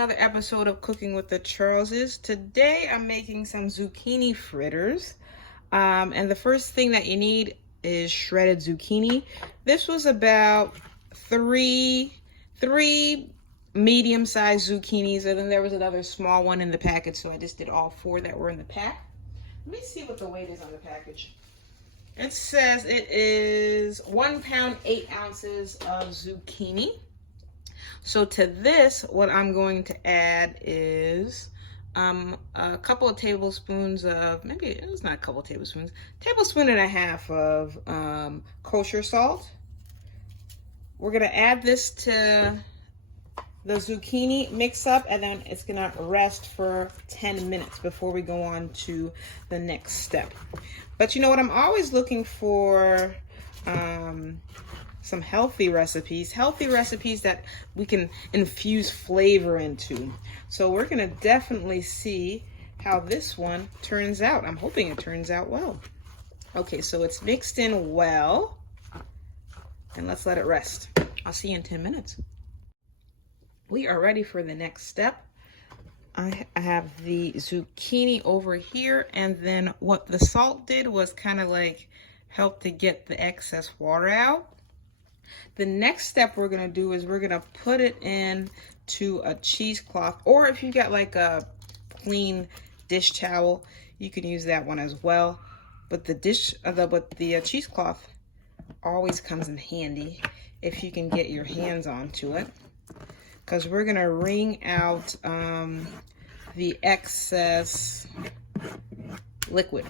another episode of Cooking with the Charleses. Today I'm making some zucchini fritters. And the first thing that you need is shredded zucchini. This was about three medium-sized zucchinis, and then there was another small one in the package, so I just did all four that were in the pack. Let me see what the weight is on the package. It says it is 1 pound, 8 ounces of zucchini. So to this, what I'm going to add is a couple of tablespoons of, maybe it's not a couple of tablespoons, tablespoon and a half of kosher salt. We're gonna add this to the zucchini mix up, and then it's gonna rest for 10 minutes before we go on to the next step. But you know what, I'm always looking for some healthy recipes that we can infuse flavor into. So we're gonna definitely see how this one turns out. I'm hoping it turns out well. Okay, so it's mixed in well, and let's let it rest. I'll see you in 10 minutes. We are ready for the next step. I have the zucchini over here, and then what the salt did was kind of like help to get the excess water out. The next step we're gonna do is we're gonna put it in to a cheesecloth, or if you got like a clean dish towel, you can use that one as well. But the cheesecloth always comes in handy if you can get your hands onto it, because we're gonna wring out the excess liquid,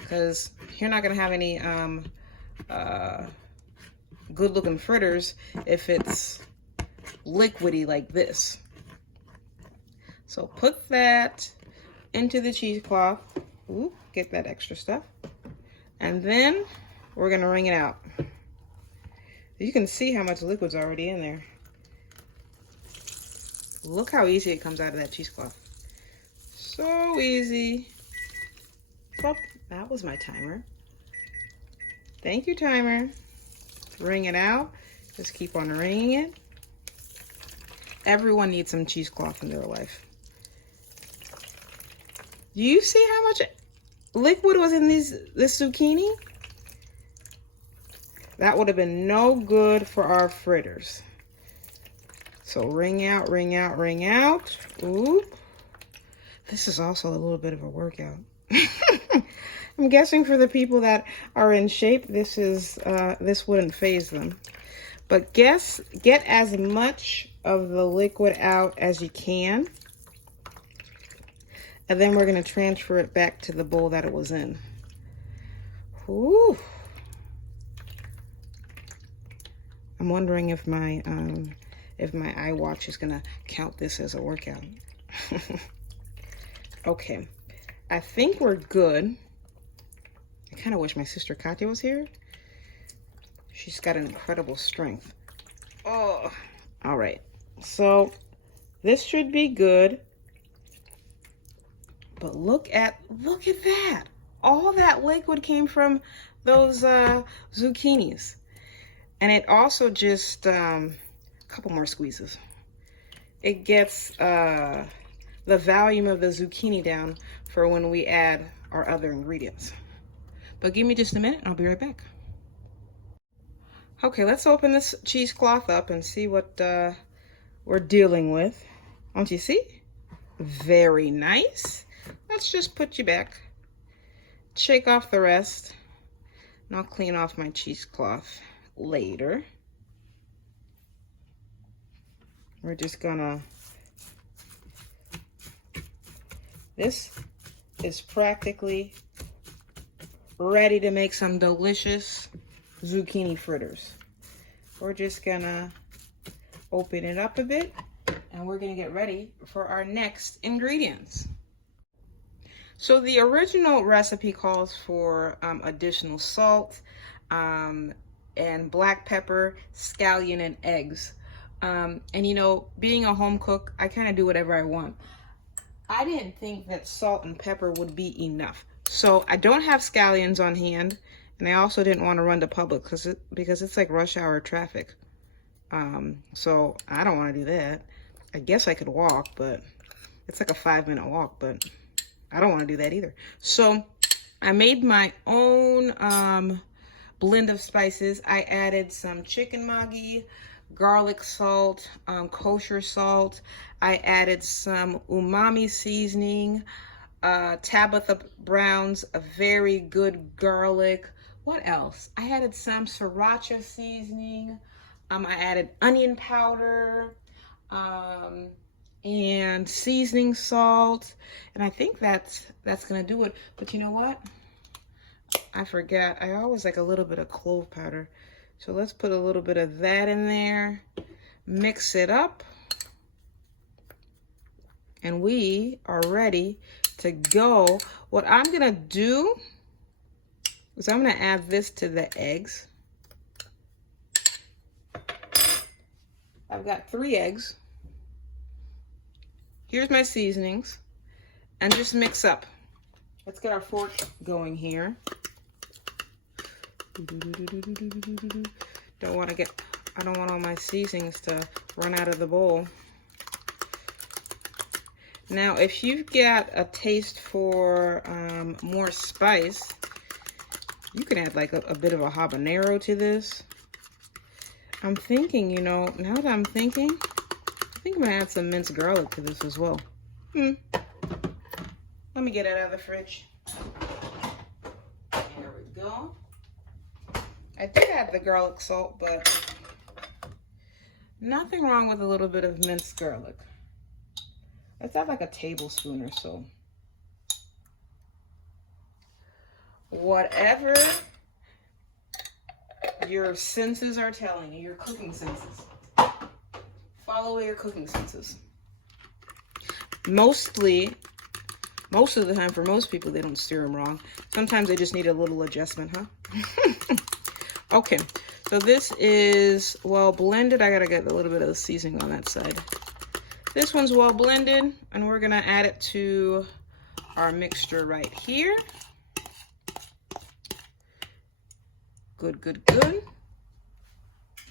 because you're not gonna have any good looking fritters if it's liquidy like this. So put that into the cheesecloth. Ooh, get that extra stuff. And then we're gonna wring it out. You can see how much liquid's already in there. Look how easy it comes out of that cheesecloth. So easy. Oh, that was my timer. Thank you, timer. Wring it out. Just keep on wringing it. Everyone needs some cheesecloth in their life. Do you see how much liquid was in this zucchini? That would have been no good for our fritters. So wring out, wring out, wring out. Ooh. This is also a little bit of a workout. I'm guessing for the people that are in shape, this wouldn't faze them. But get as much of the liquid out as you can. And then we're going to transfer it back to the bowl that it was in. Ooh. I'm wondering if my iWatch is going to count this as a workout. Okay. I think we're good. I kind of wish my sister Katya was here. She's got an incredible strength. Oh, all right. So this should be good. But look at that. All that liquid came from those zucchinis. And it also just, a couple more squeezes. It gets the volume of the zucchini down for when we add our other ingredients. But give me just a minute and I'll be right back. Okay, let's open this cheesecloth up and see what we're dealing with. Don't you see? Very nice. Let's just put you back. Shake off the rest. And I'll clean off my cheesecloth later. We're just gonna... This is practically ready to make some delicious zucchini fritters. We're just gonna open it up a bit, and we're gonna get ready for our next ingredients. So the original recipe calls for additional salt and black pepper, scallion, and eggs. And you know, being a home cook, I kind of do whatever I want. I didn't think that salt and pepper would be enough. So I don't have scallions on hand, and I also didn't want to run to Publix because it's like rush hour traffic. So I don't want to do that. I guess I could walk, but it's like a 5-minute walk, but I don't want to do that either. So I made my own blend of spices. I added some chicken maggi, garlic salt, kosher salt. I added some umami seasoning, Tabatha Brown's a very good garlic. What else? I added some sriracha seasoning. I added onion powder, and seasoning salt. And I think that's gonna do it. But you know what? I forgot. I always like a little bit of clove powder. So let's put a little bit of that in there. Mix it up. And we are ready to go. What I'm gonna do is I'm gonna add this to the eggs. I've got 3 eggs. Here's my seasonings. And just mix up. Let's get our fork going here. I don't want all my seasonings to run out of the bowl. Now, if you've got a taste for more spice, you can add like a bit of a habanero to this. I'm thinking, you know, now that I'm thinking, I think I'm gonna add some minced garlic to this as well. Let me get it out of the fridge. There we go. I did add the garlic salt, but nothing wrong with a little bit of minced garlic. Let's add like a tablespoon or so. Whatever your senses are telling you, your cooking senses. Follow your cooking senses. Most of the time, for most people, they don't stir them wrong. Sometimes they just need a little adjustment, huh? Okay, so this is well blended. I gotta get a little bit of the seasoning on that side. This one's well blended, and we're gonna add it to our mixture right here. Good, good, good.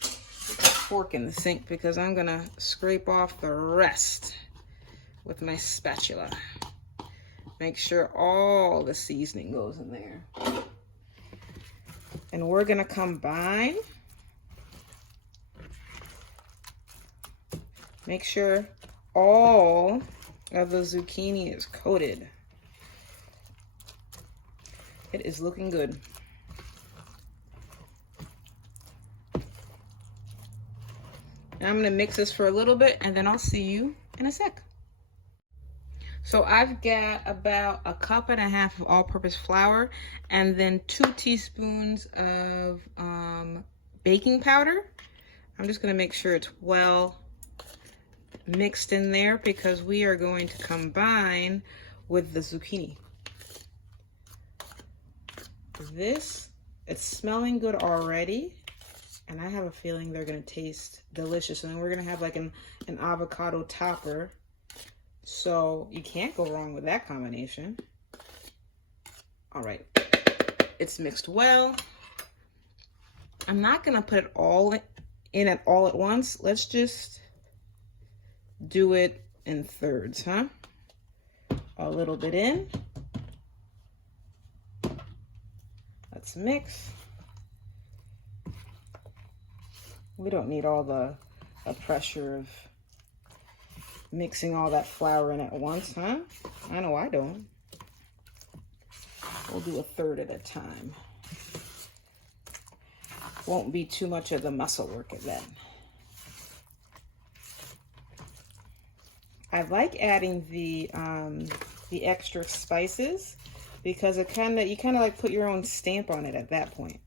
Put the fork in the sink because I'm gonna scrape off the rest with my spatula. Make sure all the seasoning goes in there. And we're gonna combine. Make sure all of the zucchini is coated. It is looking good. Now I'm gonna mix this for a little bit and then I'll see you in a sec. So I've got about 1.5 cups of all-purpose flour and then 2 teaspoons of baking powder. I'm just gonna make sure it's well mixed in there because we are going to combine with the zucchini. It's smelling good already, and I have a feeling they're gonna taste delicious. And then we're gonna have like an avocado topper. So you can't go wrong with that combination. All right, it's mixed well. I'm not gonna put it all in at all at once. Let's just do it in thirds, huh? A little bit in. Let's mix. We don't need all the pressure of mixing all that flour in at once, huh? I know I don't. We'll do a third at a time. Won't be too much of the muscle work of that. I like adding the extra spices because you kind of like put your own stamp on it at that point.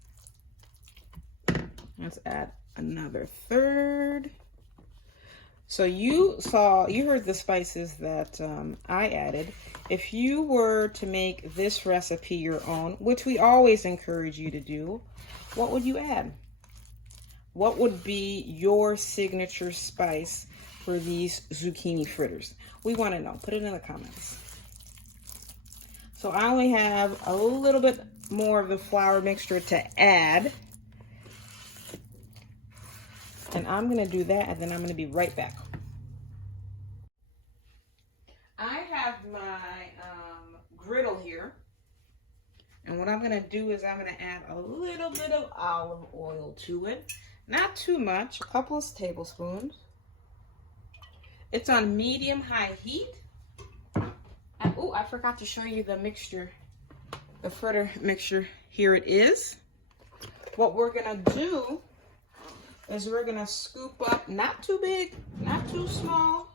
Let's add another third. So you heard the spices that I added. If you were to make this recipe your own, which we always encourage you to do, what would you add? What would be your signature spice for these zucchini fritters? We want to know. Put it in the comments. So I only have a little bit more of the flour mixture to add. And I'm going to do that, and then I'm going to be right back. have my griddle here. And what I'm going to do is I'm going to add a little bit of olive oil to it. Not too much, a couple of tablespoons. It's on medium-high heat. And, oh, I forgot to show you the mixture, the fritter mixture. Here it is. What we're going to do is we're going to scoop up, not too big, not too small,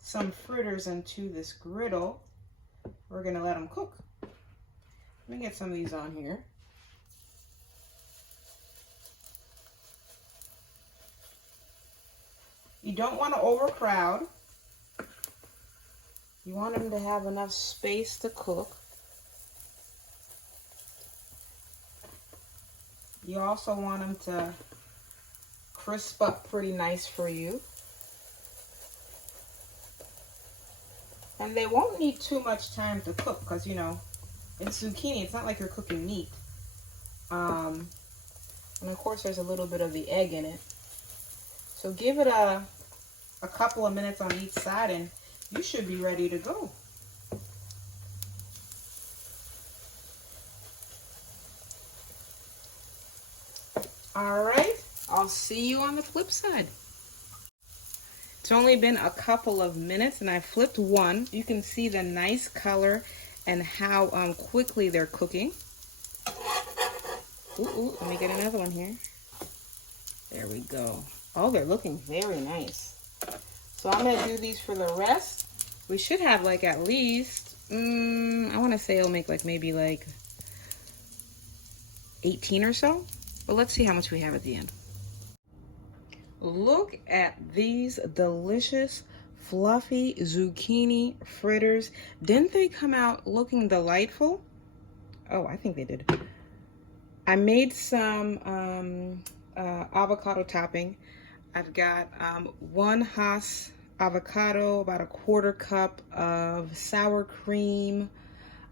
some fritters into this griddle. We're going to let them cook. Let me get some of these on here. You don't want to overcrowd. You want them to have enough space to cook. You also want them to crisp up pretty nice for you. And they won't need too much time to cook because, you know, in zucchini, it's not like you're cooking meat. And of course, there's a little bit of the egg in it. So give it a couple of minutes on each side and you should be ready to go. All right, I'll see you on the flip side. It's only been a couple of minutes and I flipped one. You can see the nice color and how quickly they're cooking. Ooh, let me get another one here. There we go. Oh, they're looking very nice. So I'm gonna do these for the rest. We should have like at least, I wanna say it'll make like maybe like 18 or so. But let's see how much we have at the end. Look at these delicious, fluffy zucchini fritters. Didn't they come out looking delightful? Oh, I think they did. I made some avocado topping. I've got 1 Hass avocado, about a 1/4 cup of sour cream.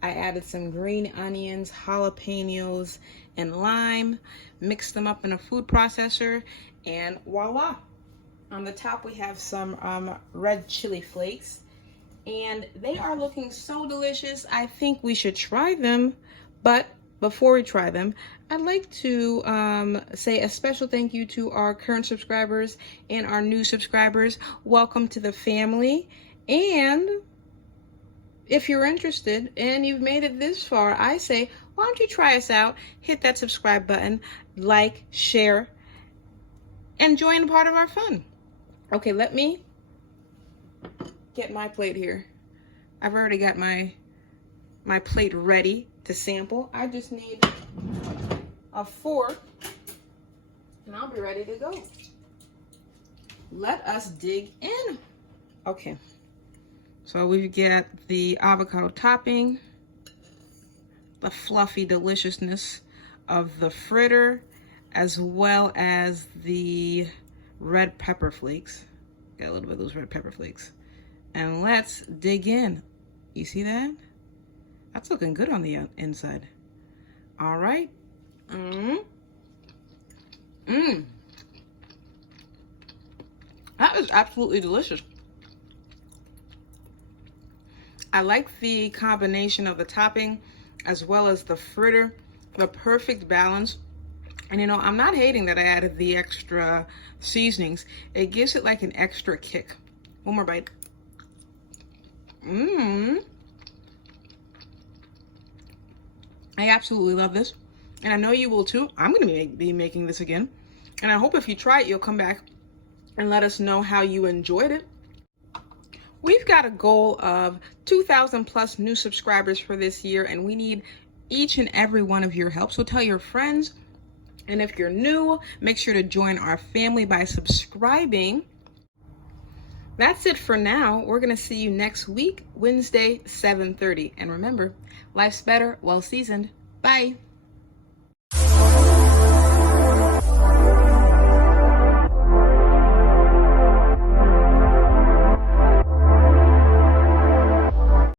I added some green onions, jalapenos, and lime. Mixed them up in a food processor, and voila. On the top we have some red chili flakes, and they are looking so delicious. I think we should try them, but before we try them, I'd like to say a special thank you to our current subscribers and our new subscribers. Welcome to the family. And if you're interested and you've made it this far, I say, why don't you try us out? Hit that subscribe button, like, share, and join part of our fun. Okay, let me get my plate here. I've already got my plate ready to sample. I just need a fork and I'll be ready to go. Let us dig in. Okay, so we've got the avocado topping, the fluffy deliciousness of the fritter, as well as the red pepper flakes. Got a little bit of those red pepper flakes. And let's dig in. You see that? That's looking good on the inside. All right. That is absolutely delicious. I like the combination of the topping as well as the fritter, the perfect balance. And you know, I'm not hating that I added the extra seasonings. It gives it like an extra kick. One more bite. I absolutely love this. And I know you will too. I'm going to be making this again. And I hope if you try it, you'll come back and let us know how you enjoyed it. We've got a goal of 2,000 plus new subscribers for this year, and we need each and every one of your help. So tell your friends. And if you're new, make sure to join our family by subscribing. That's it for now. We're going to see you next week, Wednesday, 7:30. And remember, life's better, well seasoned. Bye.